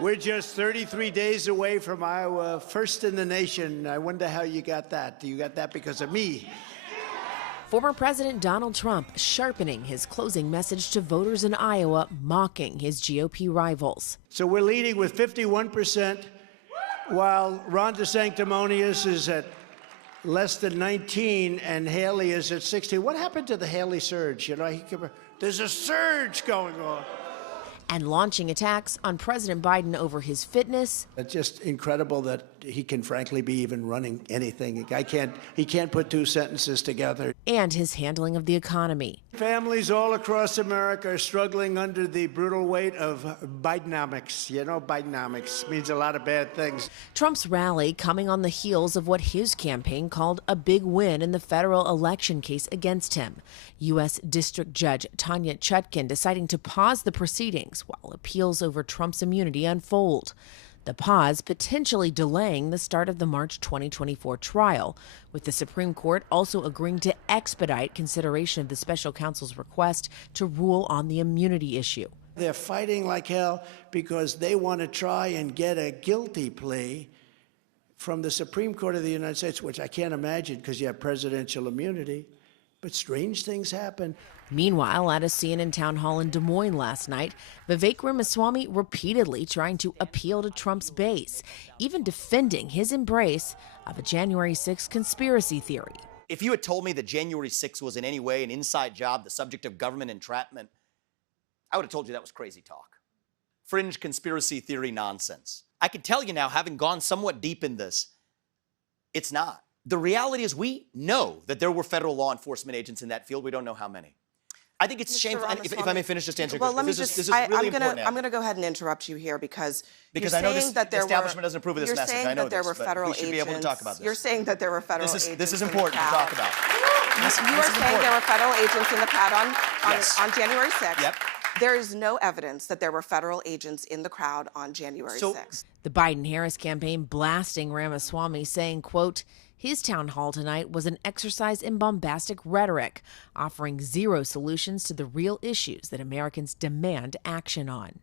We're just 33 days away from Iowa, first in the nation. I wonder how you got that. You got that because of me. Former President Donald Trump sharpening his closing message to voters in Iowa, mocking his GOP rivals. So we're leading with 51%, while Ron DeSanctimonious is at less than 19 and Haley is at 60. What happened to the Haley surge? You know, there's a surge going on. And launching attacks on President Biden over his fitness. It's just incredible that he can frankly be even running anything. He can't put two sentences together. And his handling of the economy. Families all across America are struggling under the brutal weight of Bidenomics. You know, Bidenomics means a lot of bad things. Trump's rally coming on the heels of what his campaign called a big win in the federal election case against him. U.S. District Judge Tanya Chutkin deciding to pause the proceedings while appeals over Trump's immunity unfold. The pause potentially delaying the start of the March 2024 trial, with the Supreme Court also agreeing to expedite consideration of the special counsel's request to rule on the immunity issue. They're fighting like hell because they want to try and get a guilty plea from the Supreme Court of the United States, which I can't imagine because you have presidential immunity. But strange things happen. Meanwhile, at a CNN town hall in Des Moines last night, Vivek Ramaswamy repeatedly trying to appeal to Trump's base, even defending his embrace of a January 6th conspiracy theory. If you had told me that January 6th was in any way an inside job, the subject of government entrapment, I would have told you that was crazy talk. Fringe conspiracy theory nonsense. I can tell you now, having gone somewhat deep in this, it's not. The reality is we know that there were federal law enforcement agents in that field. We don't know how many. I think it's shameful. If I may finish just answering well, this is really important. I'm going to go ahead and interrupt you here because I know the establishment doesn't approve of this message. I know that there were federal agents. We should be able to talk about this. You're saying that there were federal agents. This is important to talk about. You are saying there were federal agents in the crowd on January 6th. Yep. There is no evidence that there were federal agents in the crowd on January 6th. The Biden-Harris campaign blasting Ramaswamy, saying, quote, his town hall tonight was an exercise in bombastic rhetoric, offering zero solutions to the real issues that Americans demand action on.